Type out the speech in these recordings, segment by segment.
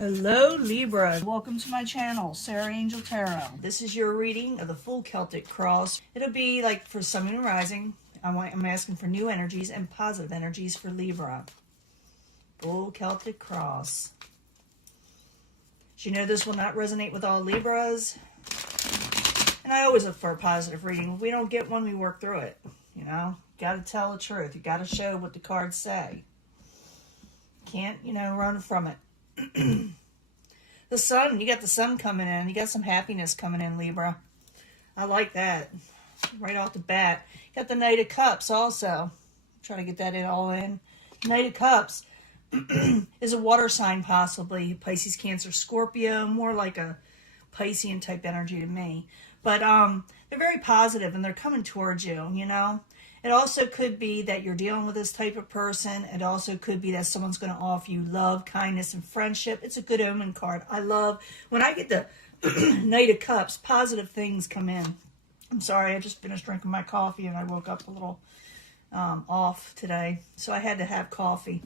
Hello Libra, welcome to my channel, Sarah Angel Tarot. This is your reading of the full Celtic cross. It'll be like for Sun, Moon, and Rising. I'm asking for new energies and positive energies for Libra. Full Celtic cross. As you know, this will not resonate with all Libras. And I always look for a positive reading. If we don't get one, we work through it. You know, got to tell the truth. You got to show what the cards say. Can't, run from it. The sun, you got the sun coming in. You got some happiness coming in, Libra. I like that. Right off the bat. You got the Knight of Cups also. Try to get that all in. Knight of Cups is a water sign possibly. Pisces, Cancer, Scorpio. More like a Piscean type energy to me. But they're very positive and they're coming towards you, It also could be that you're dealing with this type of person. It also could be that someone's going to offer you love, kindness, and friendship. It's a good omen card. I love when I get the Knight of Cups, positive things come in. I'm sorry, I just finished drinking my coffee and I woke up a little off today. So I had to have coffee.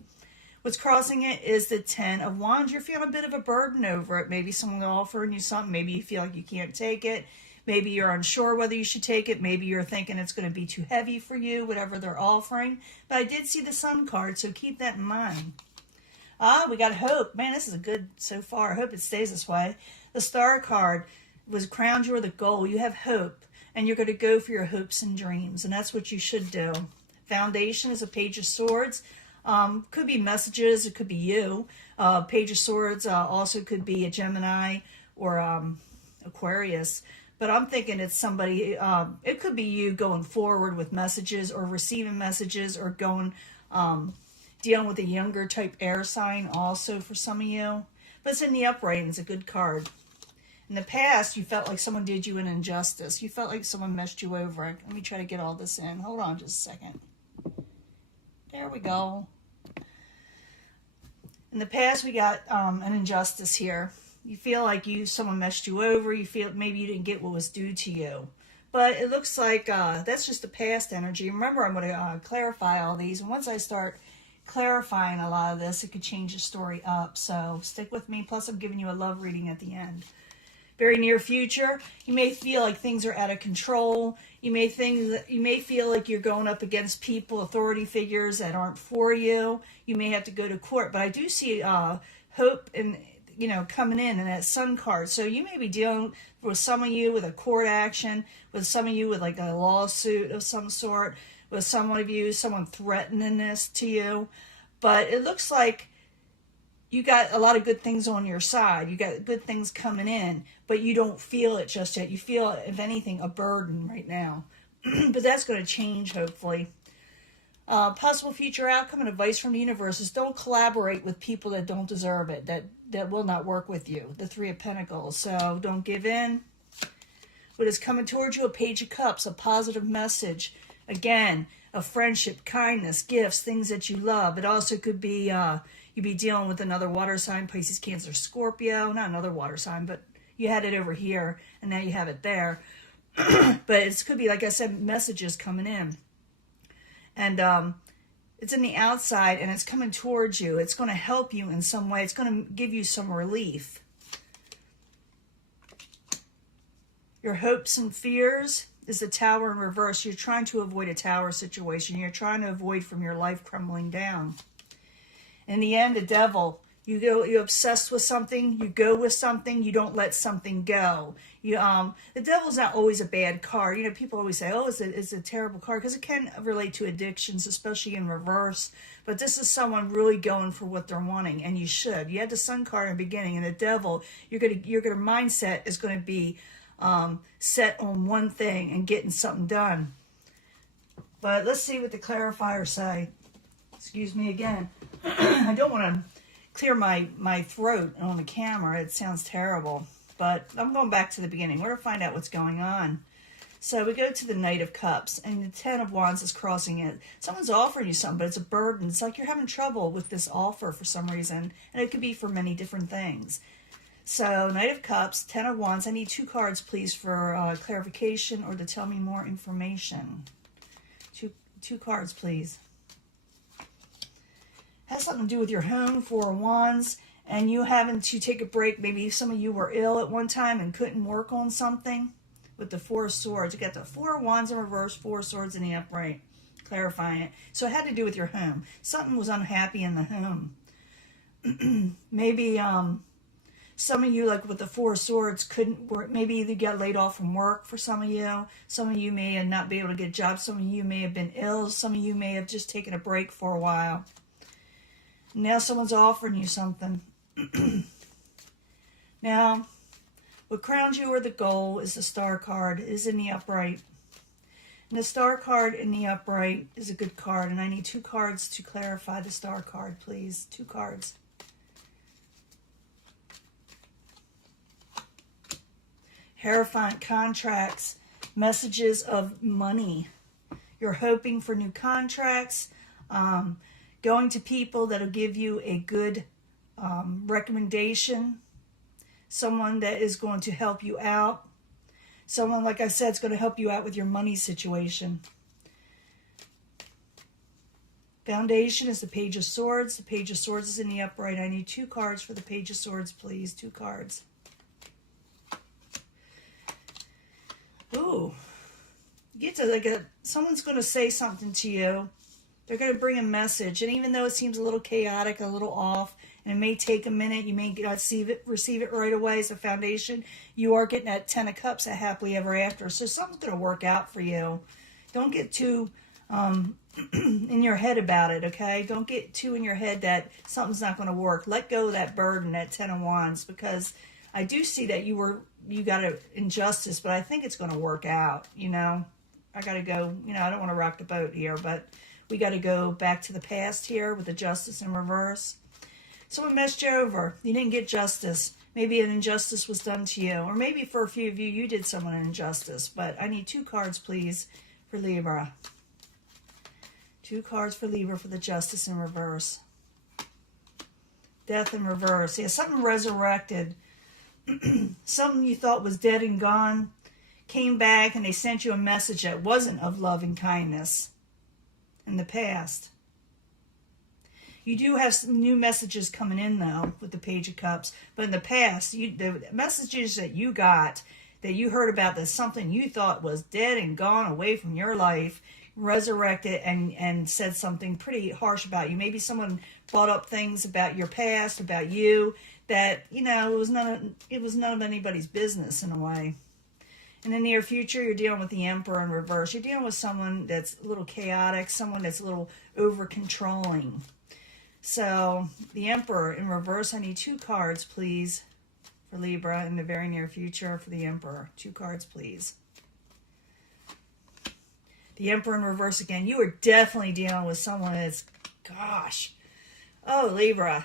What's crossing it is the Ten of Wands. You're feeling a bit of a burden over it. Maybe someone offering you something. Maybe you feel like you can't take it. Maybe you're unsure whether you should take it. Maybe you're thinking it's going to be too heavy for you, whatever they're offering. But I did see the Sun card, so keep that in mind. We got hope. Man, this is a good so far. I hope it stays this way. The Star card was crowned you with a goal. You have hope, and you're going to go for your hopes and dreams, and that's what you should do. Foundation is a Page of Swords. Could be messages. It could be you. Page of Swords also could be a Gemini or Aquarius. But I'm thinking it's somebody, it could be you going forward with messages or receiving messages or going, dealing with a younger type air sign also for some of you. But it's in the upright and it's a good card. In the past, you felt like someone did you an injustice. You felt like someone messed you over. Let me try to get all this in. Hold on just a second. There we go. In the past, we got an injustice here. You feel like someone messed you over. You feel maybe you didn't get what was due to you. But it looks like that's just the past energy. Remember, I'm going to clarify all these. And once I start clarifying a lot of this, it could change the story up. So stick with me. Plus, I'm giving you a love reading at the end. Very near future, you may feel like things are out of control. You may feel like you're going up against people, authority figures that aren't for you. You may have to go to court. But I do see hope and coming in that Sun card. So you may be dealing with some of you with a court action, with some of you with like a lawsuit of some sort, with someone threatening this to you. But it looks like you got a lot of good things on your side. You got good things coming in, but you don't feel it just yet. You feel, if anything, a burden right now. But that's going to change, hopefully. Possible future outcome and advice from the universe is don't collaborate with people that don't deserve it, that will not work with you. The Three of Pentacles. So don't give in. What is coming towards you? A Page of Cups, a positive message. Again, a friendship, kindness, gifts, things that you love. It also could be you'd be dealing with another water sign, Pisces, Cancer, Scorpio. Not another water sign, but you had it over here, and now you have it there. But it could be, like I said, messages coming in. And it's in the outside, and it's coming towards you. It's going to help you in some way. It's going to give you some relief. Your hopes and fears is the Tower in reverse. You're trying to avoid a tower situation. You're trying to avoid from your life crumbling down. In the end, the Devil. You're obsessed with something. You go with something. You don't let something go. The Devil's not always a bad card. People always say, "Oh, it's a terrible card," because it can relate to addictions, especially in reverse. But this is someone really going for what they're wanting, and you should. You had the Sun card in the beginning, and the Devil. Your mindset is going to be set on one thing and getting something done. But let's see what the clarifiers say. Excuse me again. I don't want to clear my throat on the camera. It sounds terrible. But I'm going back to the beginning. We're going to find out what's going on. So we go to the Knight of Cups, and the Ten of Wands is crossing it. Someone's offering you something, but it's a burden. It's like you're having trouble with this offer for some reason, and it could be for many different things. So Knight of Cups, Ten of Wands. I need 2 cards, please, for clarification or to tell me more information. Two cards, please. Has something to do with your home, 4 of Wands. and you having to take a break. Maybe some of you were ill at one time and couldn't work on something. With the Four of Swords, you got the Four of Wands in reverse, Four of Swords in the upright, clarifying it. So it had to do with your home. Something was unhappy in the home. Maybe some of you, like with the Four of Swords, couldn't work. Maybe you got laid off from work for some of you. Some of you may not be able to get jobs. Some of you may have been ill. Some of you may have just taken a break for a while. Now someone's offering you something. Now, what crowns you or the goal is the Star card. It is in the upright. And the Star card in the upright is a good card. And I need 2 cards to clarify the Star card, please. 2 cards. Hierophant, contracts, messages of money. You're hoping for new contracts, going to people that'll give you a good recommendation, someone that is going to help you out, someone, like I said, is going to help you out with your money situation. Foundation is the Page of Swords. The Page of Swords is in the upright. I need 2 cards for the Page of Swords, please. 2 cards. Ooh, you get to like someone's going to say something to you. They're going to bring a message, and even though it seems a little chaotic, a little off, and it may take a minute, you may not receive it right away as a foundation, you are getting that 10 of Cups, a happily ever after. So something's going to work out for you. Don't get too in your head about it, okay? Don't get too in your head that something's not going to work. Let go of that burden, that 10 of Wands, because I do see that you got an injustice, but I think it's going to work out, you know. I got to go, you know, I don't want to rock the boat here, but we got to go back to the past here with the Justice in reverse. Someone messed you over. You didn't get justice. Maybe an injustice was done to you, or maybe for a few of you, you did someone an injustice, but I need 2 cards, please, for Libra. 2 cards for Libra for the Justice in reverse. Death in reverse. Yeah, something resurrected. Something you thought was dead and gone came back, and they sent you a message that wasn't of love and kindness in the past. You do have some new messages coming in, though, with the Page of Cups. But in the past, the messages that you got, that you heard about, that something you thought was dead and gone away from your life, resurrected and said something pretty harsh about you. Maybe someone brought up things about your past, about you, that, you know, it was none of anybody's business in a way. In the near future, you're dealing with the Emperor in reverse. You're dealing with someone that's a little chaotic, someone that's a little over-controlling. So, the Emperor in reverse, I need 2 cards, please, for Libra in the very near future for the Emperor. 2 cards, please. The Emperor in reverse again. You are definitely dealing with someone that's, gosh. Oh, Libra.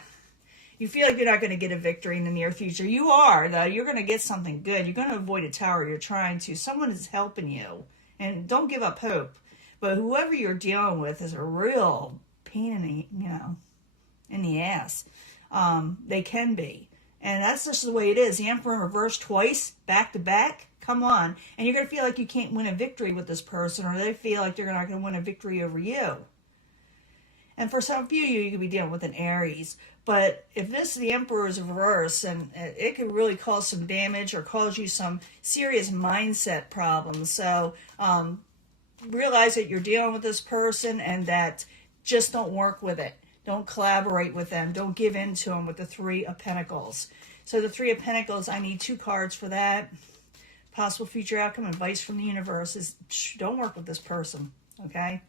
You feel like you're not going to get a victory in the near future. You are, though. You're going to get something good. You're going to avoid a tower. You're trying to. Someone is helping you. And don't give up hope. But whoever you're dealing with is a real pain in the, you know, in the ass. They can be. And that's just the way it is. The Emperor in reverse twice, back to back. Come on. And you're going to feel like you can't win a victory with this person, or they feel like they're not going to win a victory over you. And for some of you, you could be dealing with an Aries. But if the Emperor is reverse, and it could really cause some damage or cause you some serious mindset problems. So realize that you're dealing with this person, and that just don't work with it. Don't collaborate with them. Don't give in to them with the 3 of Pentacles. So the 3 of Pentacles, I need 2 cards for that. Possible future outcome, advice from the universe is don't work with this person, okay?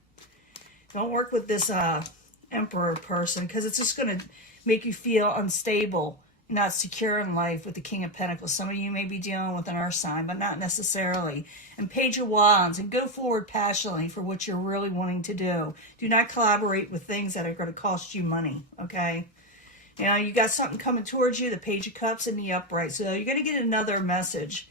Don't work with this Emperor person, because it's just going to make you feel unstable, not secure in life with the King of Pentacles. Some of you may be dealing with an earth sign, but not necessarily. And Page of Wands, and go forward passionately for what you're really wanting to do. Do not collaborate with things that are going to cost you money, okay? You know, you got something coming towards you, the Page of Cups in the upright. So you're going to get another message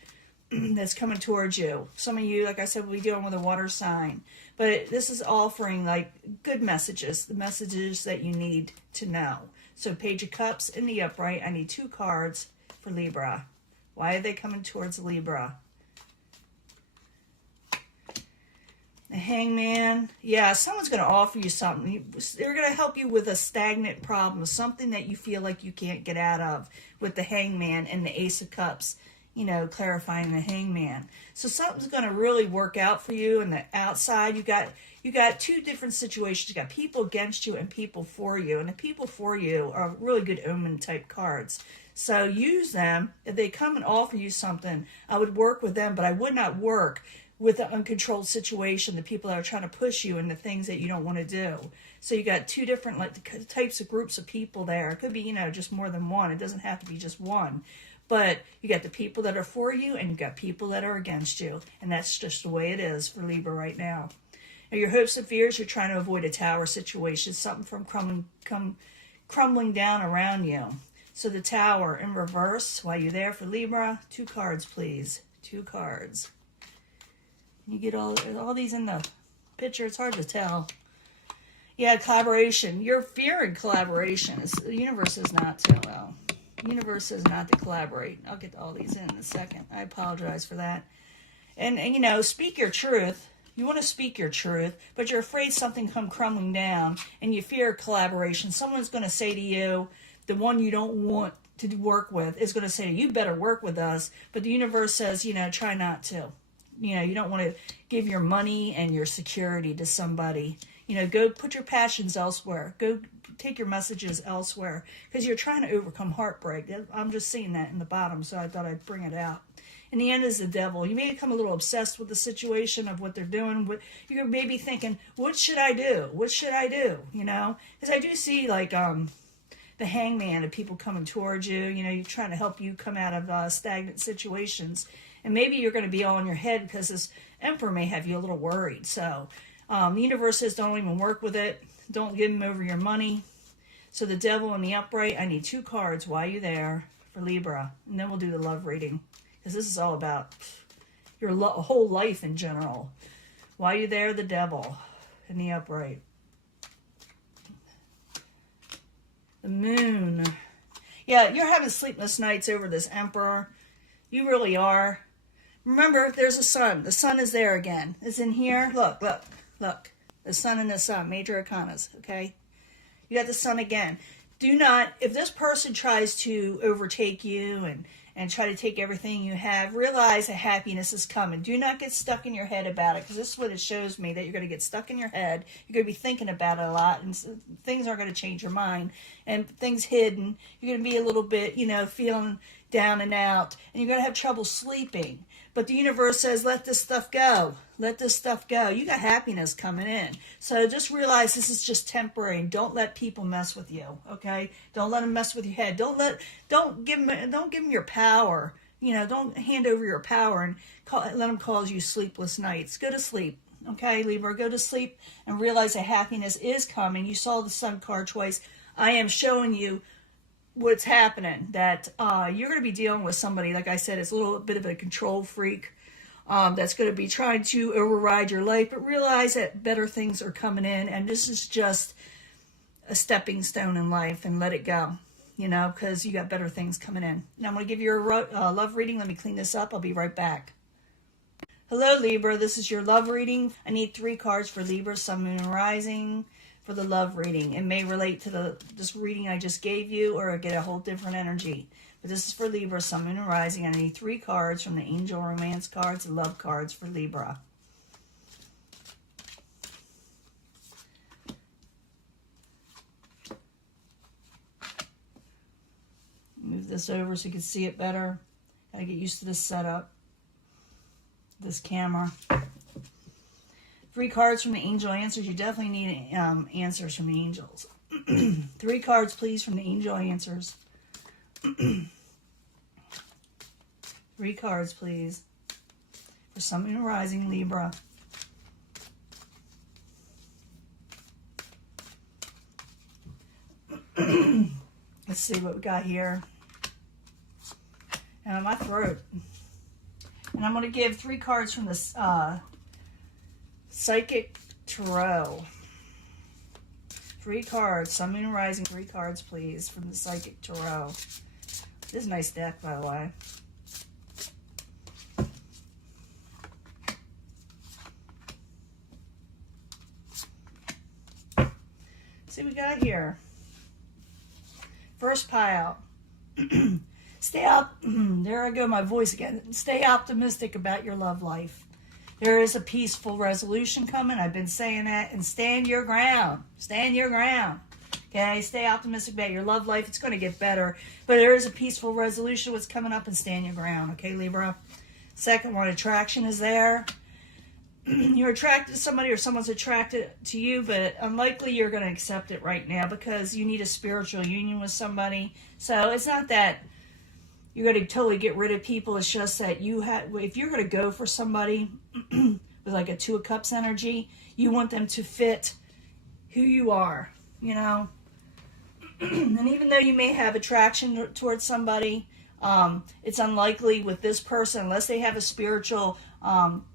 that's coming towards you. Some of you, like I said, will be dealing with a water sign. But this is offering, like, good messages, the messages that you need to know. So Page of Cups in the upright. I need 2 cards for Libra. Why are they coming towards Libra? The Hangman. Yeah, someone's going to offer you something. They're going to help you with a stagnant problem, something that you feel like you can't get out of, with the Hangman and the Ace of Cups, you know, clarifying the Hangman. So something's going to really work out for you. And the outside, you got two different situations. You got people against you and people for you. And the people for you are really good omen type cards. So use them. If they come and offer you something, I would work with them, but I would not work with an uncontrolled situation, the people that are trying to push you into things that you don't want to do. So you got two different types of groups of people there. It could be, you know, just more than one. It doesn't have to be just one. But you got the people that are for you and you got people that are against you. And that's just the way it is for Libra right now. Now your hopes and fears, you're trying to avoid a tower situation, something from crumbling down around you. So the Tower in reverse, while you're there for Libra, 2 cards, please. 2 cards. You get all these in the picture. It's hard to tell. Yeah, collaboration. You're fearing collaboration. The universe is not to, well, the universe is not to collaborate. I'll get all these in a second. I apologize for that. And you know, speak your truth. You want to speak your truth, but you're afraid something come crumbling down, and you fear collaboration. Someone's going to say to you, the one you don't want to work with is going to say, you better work with us. But the universe says, you know, try not to. You know, you don't want to give your money and your security to somebody. You know, go put your passions elsewhere. Go take your messages elsewhere, because you're trying to overcome heartbreak. I'm just seeing that in the bottom, so I thought I'd bring it out. In the end is the Devil. You may become a little obsessed with the situation of what they're doing. You're maybe thinking, what should I do? What should I do? You know, because I do see like the Hangman of people coming towards you. You know, you're trying to help you come out of stagnant situations. And maybe you're going to be all in your head because this Emperor may have you a little worried. So the universe says don't even work with it. Don't give him over your money. So the Devil and the Upright, I need 2 cards while you're there for Libra. And then we'll do the love reading, because this is all about your whole life in general. While you're there, the Devil and the Upright. The Moon. Yeah, you're having sleepless nights over this Emperor. You really are. Remember, there's a sun. The sun is there again. It's in here. Look, look, look. The sun and the sun. Major arcanas, okay? You got the sun again. Do not, if this person tries to overtake you and try to take everything you have, realize that happiness is coming. Do not get stuck in your head about it, because this is what it shows me, that you're going to get stuck in your head. You're going to be thinking about it a lot, and things aren't going to change your mind. And things hidden. You're going to be a little bit, you know, feeling down and out, and you're going to have trouble sleeping. But the universe says, let this stuff go. Let this stuff go. You got happiness coming in. So just realize this is just temporary, and don't let people mess with you, okay? Don't let them mess with your head. Don't give them your power. You know, don't hand over your power and let them cause you sleepless nights. Go to sleep, okay, Libra? Go to sleep and realize that happiness is coming. You saw the Sun card twice. I am showing you what's happening, that you're going to be dealing with somebody, like I said, it's a little bit of a control freak that's going to be trying to override your life, but realize that better things are coming in, and this is just a stepping stone in life, and let it go, you know, because you got better things coming in. Now I'm going to give you a love reading. Let me clean this up. I'll be right back. Hello, Libra. This is your love reading. I need 3 cards for Libra, Sun, Moon, and Rising. For the love reading. It may relate to this reading I just gave you, or get a whole different energy. But this is for Libra, Sun, Moon, and Rising. I need 3 cards from the Angel Romance cards and love cards for Libra. Move this over so you can see it better. Gotta get used to this setup, this camera. 3 cards from the angel answers. You definitely need answers from the angels. 3 cards, please, from the angel answers. 3 cards, please, for Sun, Moon, and Rising, Libra. Let's see what we got here. And my throat. And I'm going to give 3 cards from this Psychic Tarot. 3 cards. Sun, Moon, and Rising. 3 cards, please, from the Psychic Tarot. This is a nice deck, by the way. got here? First pile. Stay up. There I go, my voice again. Stay optimistic about your love life. There is a peaceful resolution coming. I've been saying that. And stand your ground. Stand your ground. Okay, stay optimistic about your love life. It's going to get better. But there is a peaceful resolution what's coming up, and stand your ground. Okay, Libra? Second one, attraction is there. You're attracted to somebody or someone's attracted to you, but unlikely you're going to accept it right now because you need a spiritual union with somebody. So it's not that you're going to totally get rid of people. It's just that you have, if you're going to go for somebody with like a Two of Cups energy, you want them to fit who you are, you know. And even though you may have attraction towards somebody, it's unlikely with this person, unless they have a spiritual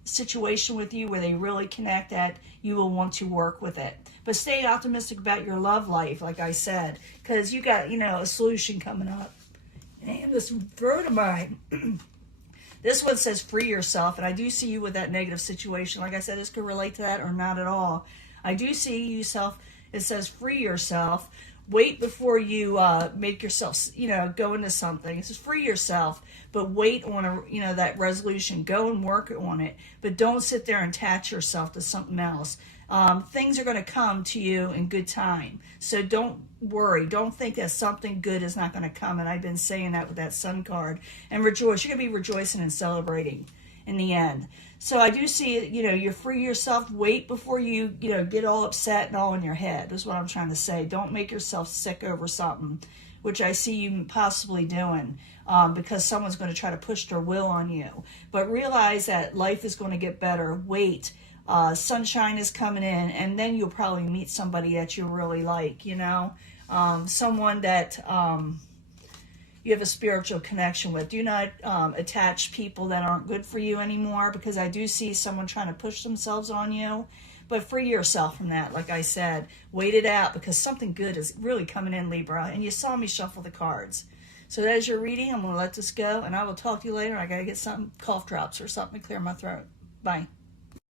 situation with you where they really connect, that you will want to work with it. But stay optimistic about your love life, like I said, because you got, you know, a solution coming up. And this throat of mine, this one says free yourself, and I do see you with that negative situation. Like I said, this could relate to that or not at all. I do see yourself, it says free yourself. Wait before you make yourself, you know, go into something. It says free yourself, but wait on a, you know, that resolution. Go and work on it, but don't sit there and attach yourself to something else. Things are going to come to you in good time, so don't worry. Don't think that something good is not going to come. And I've been saying that with that Sun card. And rejoice. You're going to be rejoicing and celebrating in the end. So I do see, you know, you're free yourself. Wait before you, you know, get all upset and all in your head. That's what I'm trying to say. Don't make yourself sick over something, which I see you possibly doing, because someone's going to try to push their will on you. But realize that life is going to get better. Wait. Sunshine is coming in, and then you'll probably meet somebody that you really like, you know, someone that you have a spiritual connection with. Do not attach people that aren't good for you anymore, because I do see someone trying to push themselves on you. But free yourself from that. Like I said, wait it out, because something good is really coming in, Libra. And you saw me shuffle the cards. So that is your reading. I'm going to let this go, and I will talk to you later. I got to get some cough drops or something to clear my throat. Bye.